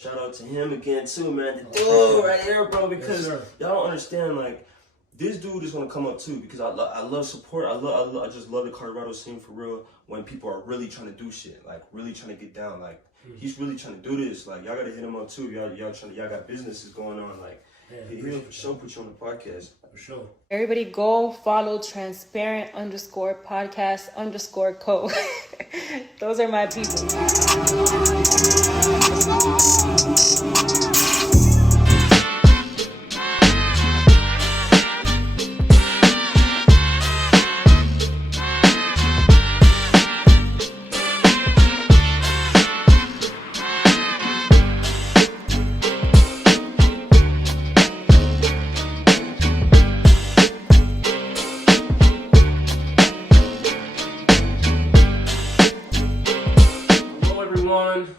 Shout out to him again too, man. The dude right here, bro, because y'all don't understand, like, this dude is gonna come up too because I love support. I just love the Colorado scene for real. When people are really trying to do shit, like really trying to get down, like he's really trying to do this. Like y'all gotta hit him up too. Y'all got businesses going on. Like he'll for sure put you on the podcast for sure. Everybody go follow transparent_podcast_co. Those are my people.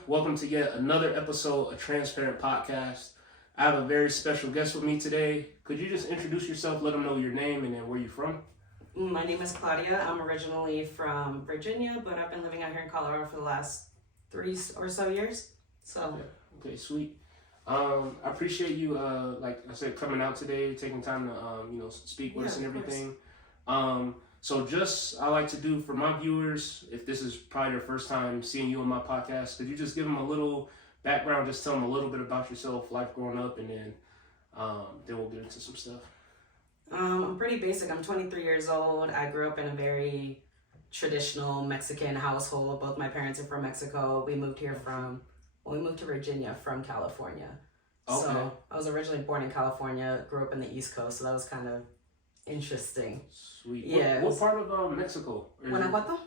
Welcome to yet another episode of Transparent Podcast. I have a very special guest with me today. Could you just introduce yourself, let them know your name and then where you're from? My name is Claudia. I'm originally from Virginia, but I've been living out here in Colorado for the last 3 or so years. So okay, sweet. I appreciate you, like I said, coming out today, taking time to speak with us and everything. So just I like to do for my viewers, if this is probably their first time seeing you on my podcast, could you just give them a little background, just tell them a little bit about yourself, life growing up, and then we'll get into some stuff. I'm pretty basic. I'm 23 years old. I grew up in a very traditional Mexican household. Both my parents are from Mexico. We moved to Virginia from California. Okay. So I was originally born in California, grew up in the East Coast, so that was kind of interesting. Sweet. Yeah. What part of Mexico? Guanajuato.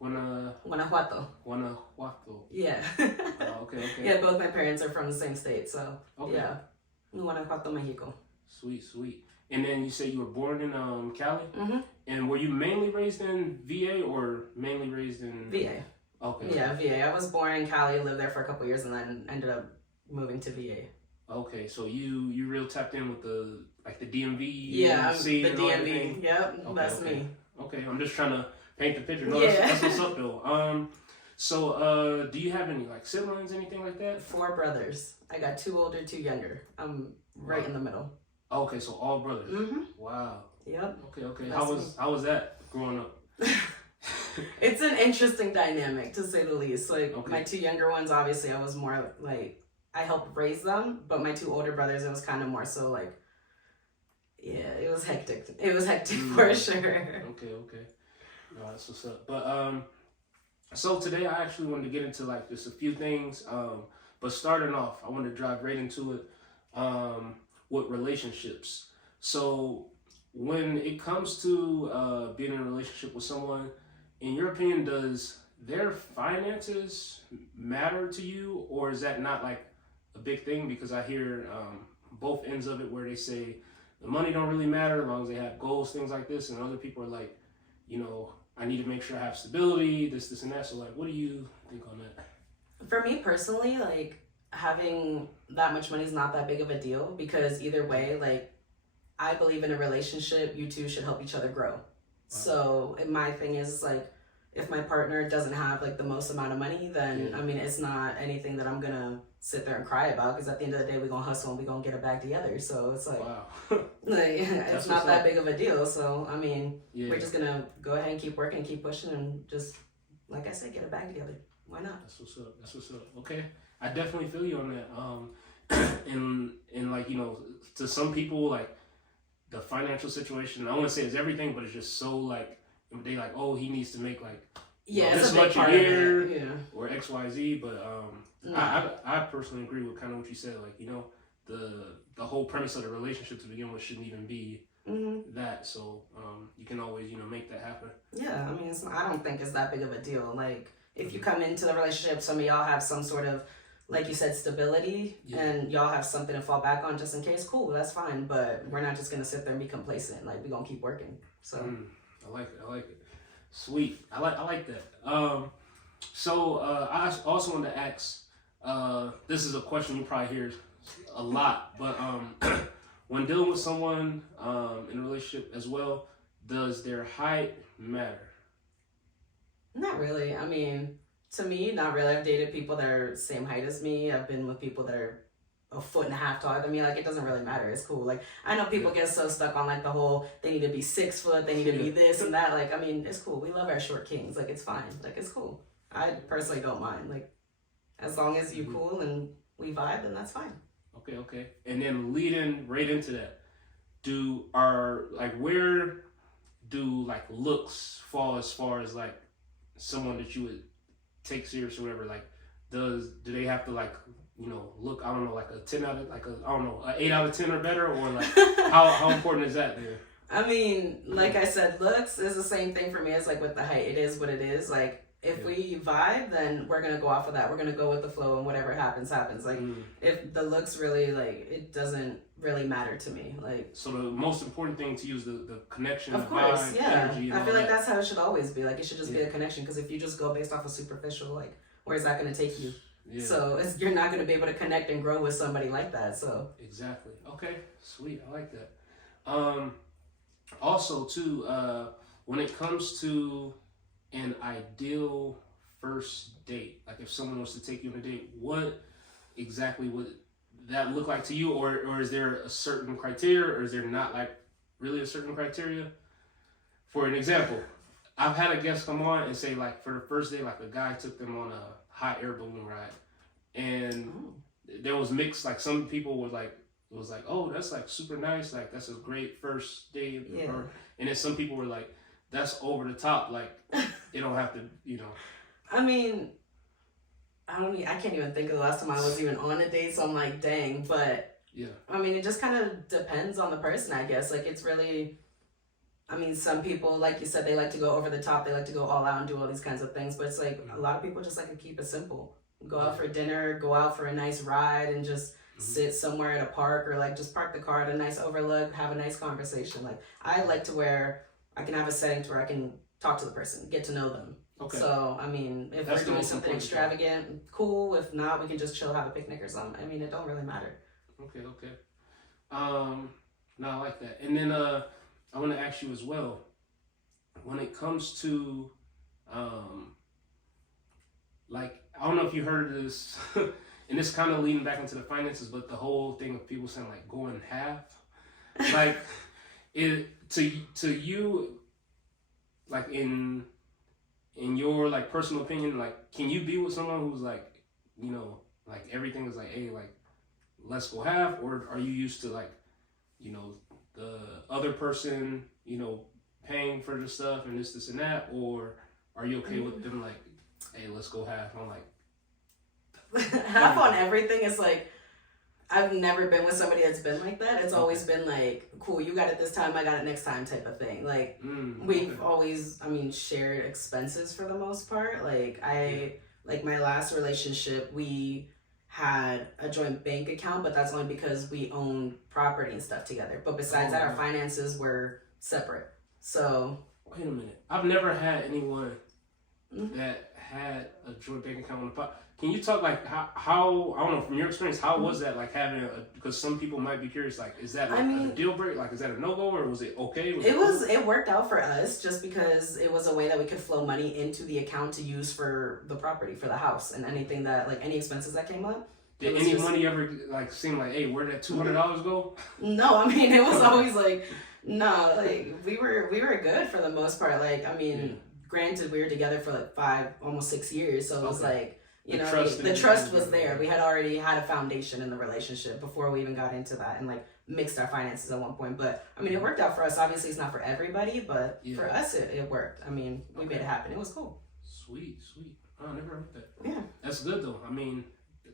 Guanajuato. Yeah. Okay. Yeah, both my parents are from the same state, so yeah. Guanajuato, Mexico. Sweet. And then you say you were born in Cali? Mm-hmm. And were you mainly raised in VA or mainly raised in... VA. Okay. Yeah, VA. I was born in Cali, lived there for a couple years, and then ended up moving to VA. Okay, so you real tapped in with the DMV. Yeah, the DMV. Yep, okay, that's me. Okay, I'm just trying to paint the picture. No, yeah. that's what's up though. So do you have any like siblings, anything like that? 4 brothers. I got 2 older, 2 younger. I'm right in the middle. Okay, so all brothers. Mm-hmm. Wow. Yep. Okay. How was that growing up? It's an interesting dynamic to say the least. Like okay. My 2 younger ones, obviously, I was more like. I helped raise them, but my 2 older brothers, it was kind of more so like, yeah, it was hectic. It was hectic for sure. Okay. No, that's what's up. But so today I actually wanted to get into like just a few things. But starting off, I wanted to dive right into it with relationships. So when it comes to being in a relationship with someone, in your opinion, does their finances matter to you, or is that not like a big thing? Because I hear both ends of it where they say the money don't really matter as long as they have goals, things like this, and other people are like, I need to make sure I have stability, this and that. So like, what do you think on that? For me personally, like having that much money is not that big of a deal, because either way, like I believe in a relationship, you two should help each other grow. Wow. So my thing is like, if my partner doesn't have like the most amount of money, then I mean, it's not anything that I'm gonna sit there and cry about, because at the end of the day, we're gonna hustle and we're gonna get it back together. So it's like, wow. it's not that big of a deal. So I mean, we're just gonna go ahead and keep working, keep pushing, and just, like I said, get it back together. Why not? That's what's up. Okay, I definitely feel you on that. And like, to some people, like the financial situation, I don't want to say it's everything, but it's just so like, they like, oh, he needs to make like this much a year or XYZ. But I personally agree with kind of what you said. Like, the whole premise of the relationship to begin with shouldn't even be that. So you can always make that happen. Yeah, I mean, I don't think it's that big of a deal. Like if you come into the relationship, some of y'all have some sort of, like you said, stability, and y'all have something to fall back on just in case. Cool, that's fine. But we're not just gonna sit there and be complacent. Like we're gonna keep working. So. I like it. Sweet. I like that. So I also wanted to ask, this is a question you probably hear a lot, but when dealing with someone in a relationship as well, does their height matter? Not really. I mean, to me, not really. I've dated people that are same height as me. I've been with people that are a foot and a half taller than me. Like, it doesn't really matter. It's cool. Like, I know people get so stuck on like the whole they need to be 6 foot, they need to be this and that. Like, I mean, it's cool. We love our short kings. Like, it's fine. Like, it's cool. I personally don't mind. Like, as long as you cool and we vibe, then that's fine. Okay. And then leading right into that, where do like looks fall as far as like someone that you would take serious or whatever? Like, do they have to like, you know, look, I don't know, like a 10 out of, like a, I don't know, an 8 out of 10 or better, or like how important is that there? I mean, like I said, looks is the same thing for me as like with the height. It is what it is. Like, if we vibe, then we're gonna go off of that. We're gonna go with the flow, and whatever happens. Like, if the looks really, like, it doesn't really matter to me. Like, so the most important thing to use the connection, of course, vibe, yeah. energy, I feel like that's how it should always be. Like, it should just be a connection. Because if you just go based off of superficial, like, where's that gonna take you? Yeah. So you're not gonna be able to connect and grow with somebody like that. So exactly. Okay, sweet. I like that. Also, too, when it comes to an ideal first date, like if someone was to take you on a date, what exactly would that look like to you, or is there a certain criteria, or is there not like really a certain criteria? For an example, I've had a guest come on and say like for the first day, like a guy took them on a hot air balloon ride, and there was mixed, like some people were like, it was like, oh, that's like super nice, like that's a great first date, and then some people were like, that's over the top, like it don't have to, you know. I mean, I can't even think of the last time I was even on a date, so I'm like, dang. But yeah, I mean, it just kind of depends on the person, I guess. Like, it's really, I mean, some people, like you said, they like to go over the top, they like to go all out and do all these kinds of things, but it's like a lot of people just like to keep it simple. Go out for dinner, go out for a nice ride, and just sit somewhere at a park, or like just park the car at a nice overlook, have a nice conversation. Like, I like to where I can have a setting to where I can talk to the person, get to know them. Okay. So, I mean, if we're doing something extravagant, cool. If not, we can just chill, have a picnic or something. I mean, it don't really matter. Okay. No, I like that. And then I want to ask you as well, when it comes to, like, I don't know if you heard of this, and this kind of leading back into the finances, but the whole thing of people saying, like, going half. Like, to you, like, in your like personal opinion, like, can you be with someone who's like, you know, like everything is like, hey, like, let's go half, or are you used to like, you know, the other person, you know, paying for the stuff and this and that, or are you okay with them like, hey, let's go half? And I'm like, half on everything is like, I've never been with somebody that's been like that. It's always been like, cool, you got it this time, I got it next time type of thing. Like, we've always, I mean, shared expenses for the most part. Like, like my last relationship, we had a joint bank account, but that's only because we owned property and stuff together. But besides that, our finances were separate. So. Wait a minute. I've never had anyone that had a joint bank account on the pot. Can you talk like how I don't know, from your experience, how was that like having because some people might be curious, like, is that like a deal break, like is that a no-go, or was it okay? It worked out for us just because it was a way that we could flow money into the account to use for the property, for the house, and anything that, like, any expenses that came up. Did any money ever like seem like, hey, where'd that $200 go? No, I mean, it was always like, no, like we were good for the most part. Like, I mean, granted, we were together for like 5, almost 6 years, so it was like, you know, the trust was there. We had already had a foundation in the relationship before we even got into that, and like mixed our finances at one point. But I mean, it worked out for us. Obviously, it's not for everybody, but for us, it worked. I mean, we made it happen. It was cool. Sweet. Oh, I never heard that. Yeah, that's good though. I mean,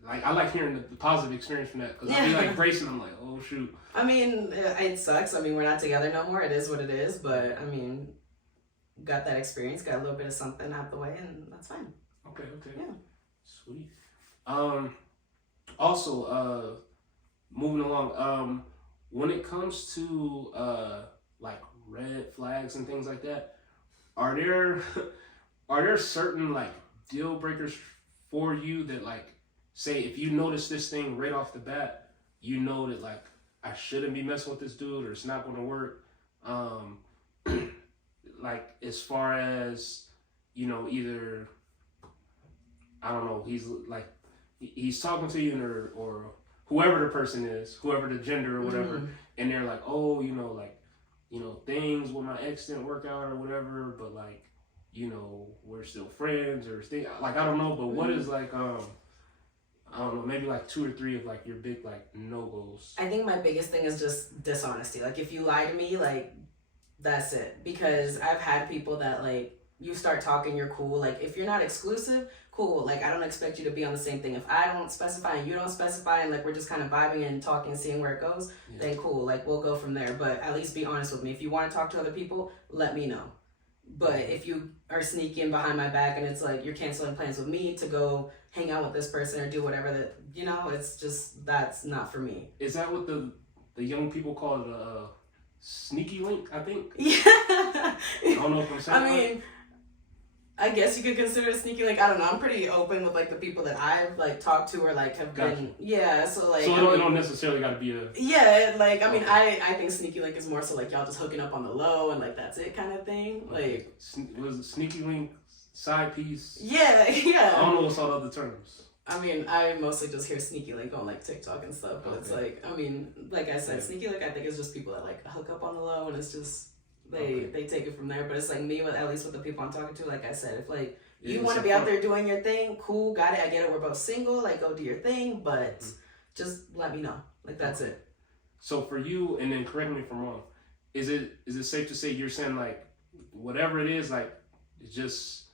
like, I like hearing the positive experience from that, because I be like bracing. I'm like, oh shoot. I mean, it sucks. I mean, we're not together no more. It is what it is. But I mean, got that experience, got a little bit of something out the way, and that's fine. Okay. Yeah. Sweet. Also, moving along, when it comes to like red flags and things like that, are there certain like deal breakers for you that, like, say if you notice this thing right off the bat, you know that like I shouldn't be messing with this dude, or it's not going to work. Like, as far as, you know, either I don't know, he's like, he's talking to you or whoever the person is, whoever the gender or whatever, Mm-hmm. and they're like, oh, you know, like, you know, things with my ex didn't work out or whatever, but like, you know, we're still friends or like, I don't know, but what is like, I don't know, maybe like 2 or 3 of like your big like no-goes? I think my biggest thing is just dishonesty. Like if you lie to me, like that's it. Because I've had people that like you start talking, you're cool. Like if you're not exclusive, cool. Like I don't expect you to be on the same thing. If I don't specify and you don't specify and like we're just kind of vibing and talking and seeing where it goes, then cool. Like we'll go from there. But at least be honest with me. If you want to talk to other people, let me know. But if you are sneaking behind my back and it's like you're canceling plans with me to go hang out with this person or do whatever that, you know, it's just, that's not for me. Is that what the young people call it, sneaky link, I think? Yeah. I don't know if I'm saying I mean, I guess you could consider it sneaky. Like, I don't know. I'm pretty open with like the people that I've like talked to or like have been. Yeah. So like. So it don't necessarily got to be a. Yeah. Like I mean, I think sneaky link is more so like y'all just hooking up on the low and like that's it kind of thing. Okay. Like. Was it sneaky link, side piece? Yeah. Yeah. I don't know what's all the other terms. I mean, I mostly just hear sneaky link on like TikTok and stuff, but it's like, I mean, like I said, sneaky link I think is just people that like hook up on the low and it's just they take it from there. But it's like me with at least with the people I'm talking to, like I said, if like you want to be out there doing your thing, cool, got it, I get it, we're both single, like go do your thing, but just let me know, like that's it. So for you, and then correct me if I'm wrong, is it safe to say you're saying like whatever it is, like just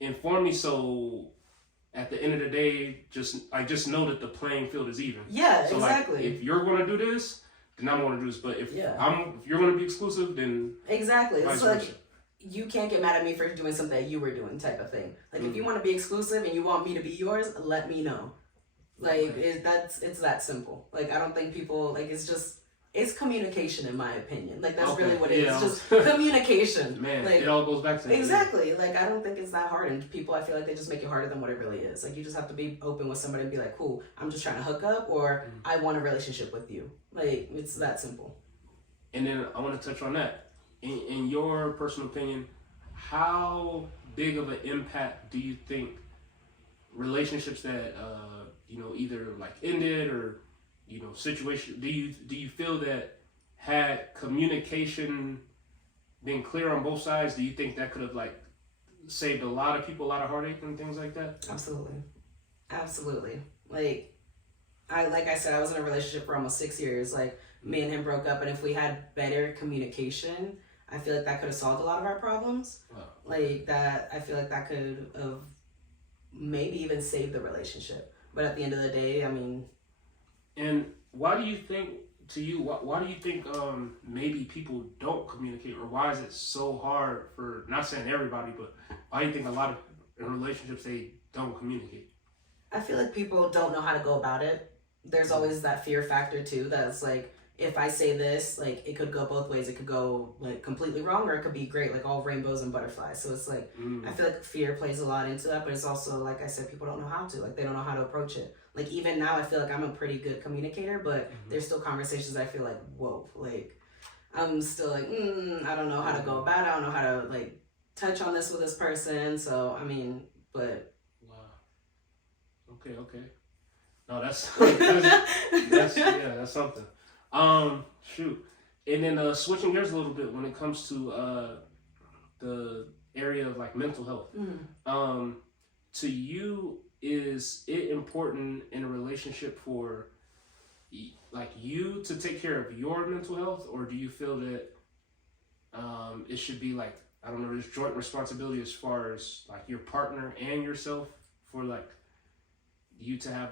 inform me so at the end of the day, just know that the playing field is even. Yeah, so exactly. Like, if you're gonna do this, then I'm gonna do this. But if you're gonna be exclusive, then exactly. It's like you can't get mad at me for doing something that you were doing, type of thing. Like if you want to be exclusive and you want me to be yours, let me know. Like it's that simple. Like I don't think people like it's communication in my opinion. Like that's really what it is. It's just communication. Man, like, it all goes back to that. Exactly. Like I don't think it's that hard, and people I feel like they just make it harder than what it really is. Like you just have to be open with somebody and be like, cool, I'm just trying to hook up, or I want a relationship with you. Like it's that simple. And then I want to touch on that. In your personal opinion, how big of an impact do you think relationships that either like ended or situation, do you feel that had communication been clear on both sides, do you think that could have like saved a lot of people a lot of heartache and things like that? Absolutely. Like I said, I was in a relationship for almost 6 years. Like me and him broke up, and if we had better communication, I feel like that could have solved a lot of our problems. Wow. Like that, I feel like that could have maybe even saved the relationship. But at the end of the day, I mean. And why do you think, why do you think maybe people don't communicate, or why is it so hard for, not saying everybody, but why do you think a lot of relationships, they don't communicate? I feel like people don't know how to go about it. There's always that fear factor too, that's like, if I say this, like it could go both ways. It could go like completely wrong, or it could be great, like all rainbows and butterflies. So it's like, I feel like fear plays a lot into that, but it's also, like I said, people don't know how to, like they don't know how to approach it. Like even now I feel like I'm a pretty good communicator, but there's still conversations I feel like, whoa, like I'm still like, I don't know how to go about it. I don't know how to like touch on this with this person. So, I mean, but. Wow. Okay. No, that's that's something. Shoot. And then switching gears a little bit when it comes to the area of like mental health. To you, is it important in a relationship for like you to take care of your mental health, or do you feel that it should be like, I don't know, there's joint responsibility as far as like your partner and yourself for like you to have?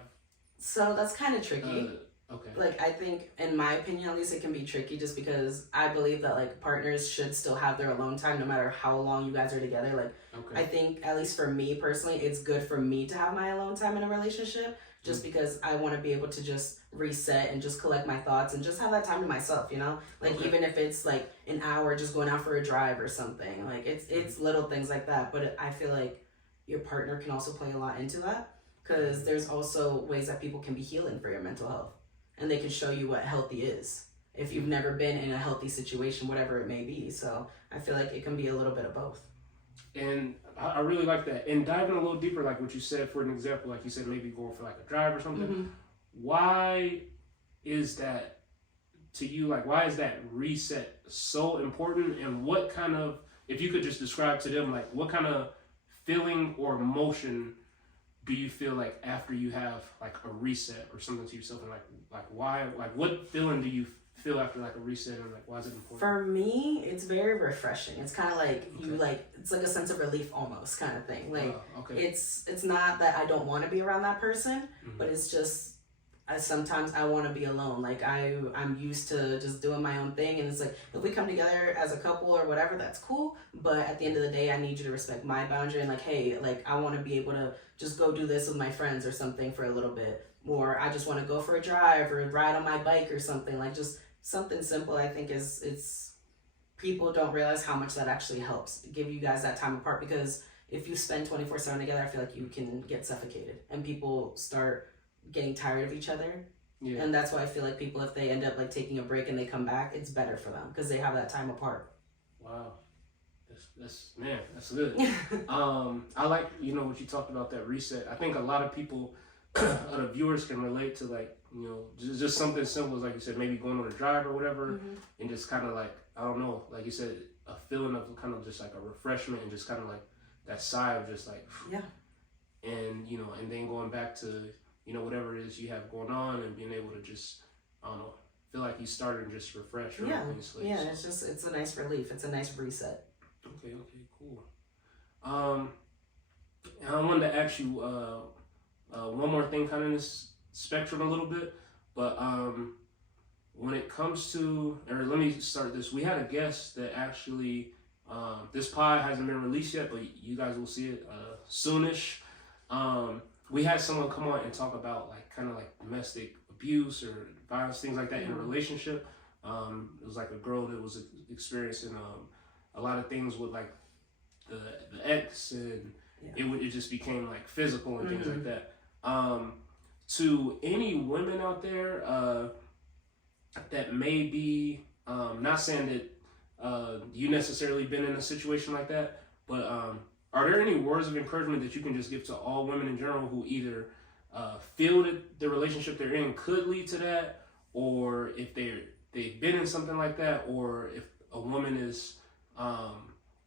So that's kind of tricky. Okay. Like I think, in my opinion at least, it can be tricky just because I believe that like partners should still have their alone time no matter how long you guys are together. Like I think, at least for me personally, it's good for me to have my alone time in a relationship just because I want to be able to just reset and just collect my thoughts and just have that time to myself, you know? Like even if it's like an hour just going out for a drive or something, like it's little things like that. But I feel like your partner can also play a lot into that, because there's also ways that people can be healing for your mental health. And they can show you what healthy is if you've never been in a healthy situation, whatever it may be. So I feel like it can be a little bit of both. And I really like that. And diving a little deeper, like what you said, for an example, like you said, maybe going for like a drive or something. Mm-hmm. Why is that to you? Like, why is that reset so important? And what kind of, if you could just describe to them, like, what kind of feeling or emotion do you feel like after you have like a reset or something to yourself? And like why, like what feeling do you feel after like a reset, and like why is it important? For me, it's very refreshing. It's kind of like you like, it's like a sense of relief almost kind of thing. Like it's not that I don't want to be around that person, but it's just sometimes I want to be alone. Like I'm used to just doing my own thing, and it's like if we come together as a couple or whatever, that's cool. But at the end of the day, I need you to respect my boundary, and like, hey, like I want to be able to just go do this with my friends or something for a little bit, or I just want to go for a drive or ride on my bike or something. Like just something simple. I think it's people don't realize how much that actually helps give you guys that time apart, because if you spend 24/7 together, I feel like you can get suffocated and people start getting tired of each other. Yeah. And that's why I feel like people, if they end up like taking a break and they come back, it's better for them because they have that time apart. Wow. That's man, that's good. I like, you know, what you talked about, that reset. I think a lot of people, the viewers can relate to, like, you know, just something simple as, like you said, maybe going on a drive or whatever, and just kind of like, I don't know, like you said, a feeling of kind of just like a refreshment and just kind of like that sigh of just like, yeah. And, you know, and then going back to, you know, whatever it is you have going on and being able to just, I don't know, feel like you started and just refresh. Yeah, yeah, it's just, it's a nice relief. It's a nice reset. Okay, cool. I wanted to ask you one more thing, kind of in this spectrum a little bit, but when it comes to, or let me start this. We had a guest that actually, this pod hasn't been released yet, but you guys will see it soonish. We had someone come on and talk about like kind of like domestic abuse or violence, things like that in a relationship. It was like a girl that was experiencing a lot of things with like the ex, and it just became like physical and things like that. To any women out there that may be, not saying that you necessarily been in a situation like that, but are there any words of encouragement that you can just give to all women in general who either feel that the relationship they're in could lead to that, or if they've been in something like that, or if a woman is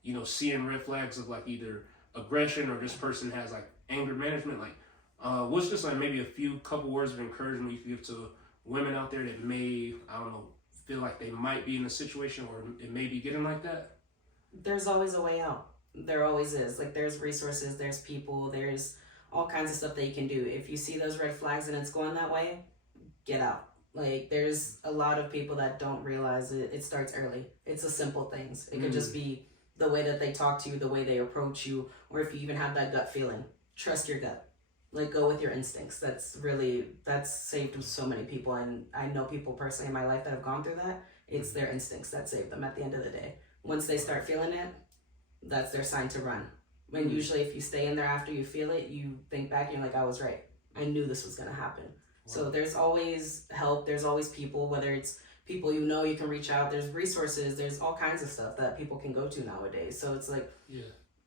you know, seeing red flags of like either aggression or this person has like anger management, like what's just like maybe a couple words of encouragement you can give to women out there that may, I don't know, feel like they might be in a situation or it may be getting like that? There's always a way out. There always is. Like there's resources, there's people, there's all kinds of stuff that you can do. If you see those red flags and it's going that way, get out. Like there's a lot of people that don't realize it starts early. It's the simple things. It could just be the way that they talk to you, the way they approach you, or if you even have that gut feeling. Trust your gut. Like go with your instincts. That's saved so many people, and I know people personally in my life that have gone through that. It's their instincts that saved them at the end of the day. Once they start feeling it, that's their sign to run. When usually if you stay in there after you feel it, you think back and you're like, I was right. I knew this was gonna happen. Wow. So there's always help, there's always people, whether it's people you know you can reach out, there's resources, there's all kinds of stuff that people can go to nowadays. So it's like,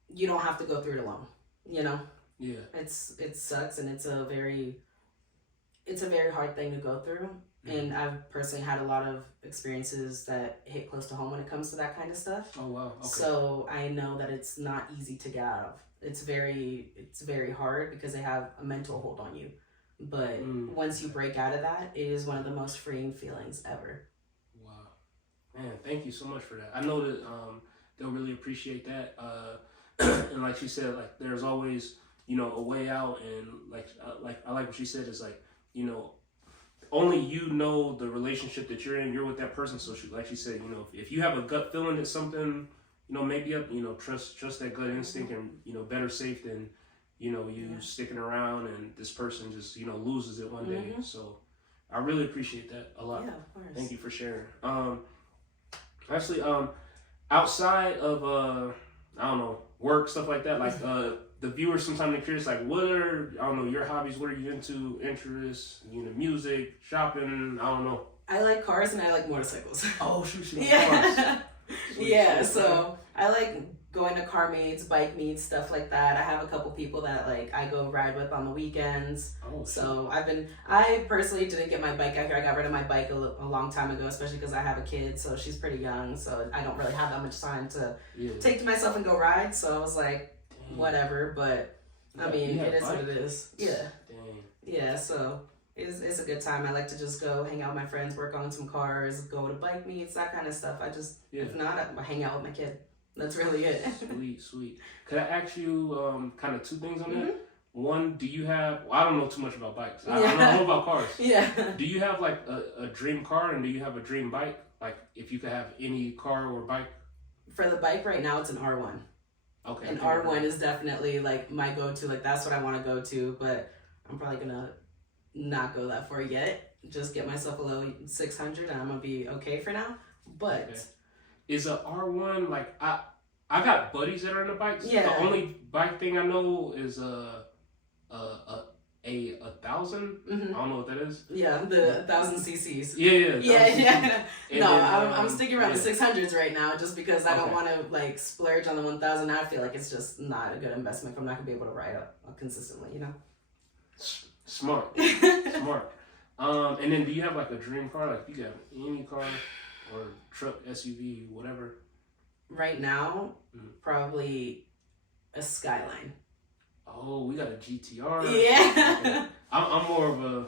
you don't have to go through it alone, you know? Yeah. It sucks, and it's a very hard thing to go through. And I've personally had a lot of experiences that hit close to home when it comes to that kind of stuff. Oh wow. Okay. So I know that it's not easy to get out of. It's very hard because they have a mental hold on you. But once you break out of that, it is one of the most freeing feelings ever. Wow. Man, thank you so much for that. I know that they'll really appreciate that. And like she said, like there's always, you know, a way out, and like I like what she said is like, you know, only you know the relationship that you're in. You're with that person. So like she said, you know, if you have a gut feeling that something, you know, maybe up, you know, trust that gut instinct, and, you know, better safe than, you know, you sticking around and this person just, you know, loses it one day. So I really appreciate that a lot. Yeah, of course. Thank you for sharing. Actually, outside of I don't know, work, stuff like that, like the viewers sometimes are curious, like, what are, I don't know, your hobbies? What are you into? Interests? You know, music, shopping? I don't know. I like cars and I like motorcycles. Oh, shoot, yeah. Cars. Yeah, so I like going to car meets, bike meets, stuff like that. I have a couple people that like I go ride with on the weekends. Oh, so I personally didn't get my bike out here. I got rid of my bike a long time ago, especially because I have a kid, so she's pretty young, so I don't really have that much time to take to myself and go ride. So I was like, whatever. But I mean, it is what it is. Yeah. Dang. Yeah. So. It's a good time. I like to just go hang out with my friends, work on some cars, go to bike meets, that kind of stuff. I just, if not, I hang out with my kid. That's really it. Sweet. Could I ask you kind of two things on that? One, do you have, I don't know too much about bikes. I don't know about cars. Yeah. Do you have like a dream car and do you have a dream bike? Like if you could have any car or bike? For the bike right now, it's an R1. Okay. And R1 is definitely like my go-to. Like that's what I want to go to, but I'm probably going to not go that far yet. Just get myself a little 600 and I'm gonna be okay for now. But is a R1 like I got buddies that are into bikes. Yeah. The only bike thing I know is a 1,000. I don't know what that is. Yeah, the 1,000 cc's. Yeah. No, I'm sticking around the 600s right now just because I don't want to like splurge on the 1,000. I feel like it's just not a good investment if I'm not gonna be able to ride consistently. You know. Smart. And then do you have like a dream car? Like you got any car or truck, SUV, whatever? Right now, probably a Skyline. Oh, we got a GTR. Yeah. Okay. I'm more of a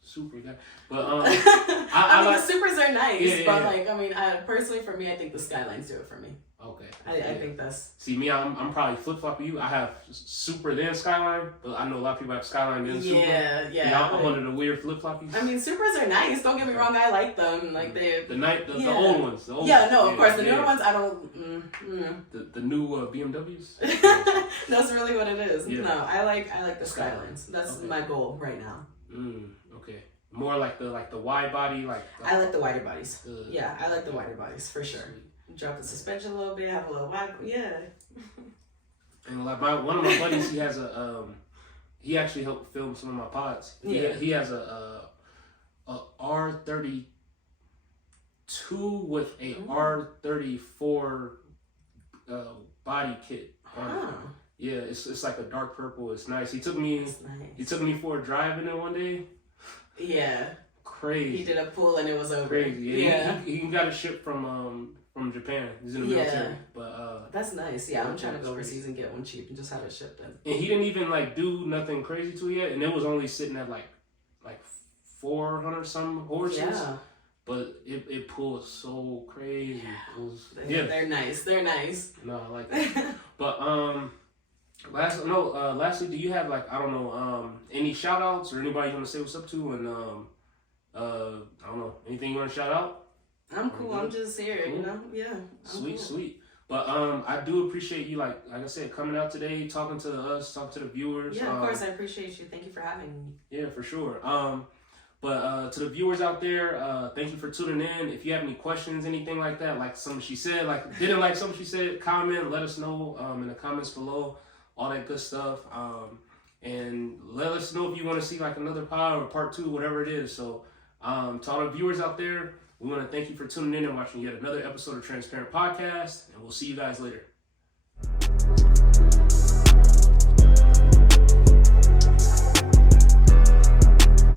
super guy, but I mean, the supers are nice, but yeah. like I mean, personally for me, I think the Skylines do it for me. Okay. I think that's... See, me, I'm probably flip-flopping you. I have Super then Skyline, but I know a lot of people have Skyline then Super. Yeah. I'm one of the weird flip-floppies. I mean, Supers are nice. Don't get me wrong. I like them. Like the old ones. Of course. The newer ones, I don't... The new BMWs? That's really what it is. Yeah. No, I like the Skylines. That's my goal right now. Okay. More like the wide body, I like the wider bodies. I like the wider bodies for sure. Drop the suspension a little bit, have a little wide, And like one of my buddies, he has he actually helped film some of my pods. He has a R32 with a R34 body kit on it. Yeah, it's like a dark purple. It's nice. He took me for a drive in it one day. Yeah. Crazy. He did a pull and it was over. Crazy. Yeah. He got a ship from Japan. He's in the military. But that's nice. Yeah, I'm trying to go overseas and get one cheap and just have it shipped in. And he didn't even like do nothing crazy to it yet, and it was only sitting at like 400 some horses. Yeah. But it pulls so crazy. Yeah. They're nice. No, I like that. But lastly, do you have like, I don't know, any shout outs or anybody you want to say what's up to, and I don't know, anything you want to shout out? I'm cool. I'm just here, you know? Yeah. Sweet. But I do appreciate you, like I said, coming out today, talking to us, talking to the viewers. Yeah, of course, I appreciate you. Thank you for having me. Yeah, for sure. But to the viewers out there, thank you for tuning in. If you have any questions, anything like that, like something she said, like didn't like something she said, comment, let us know in the comments below, all that good stuff. And let us know if you want to see like another pod or part 2, whatever it is. So to all the viewers out there, we want to thank you for tuning in and watching yet another episode of Transparent Podcast, and we'll see you guys later.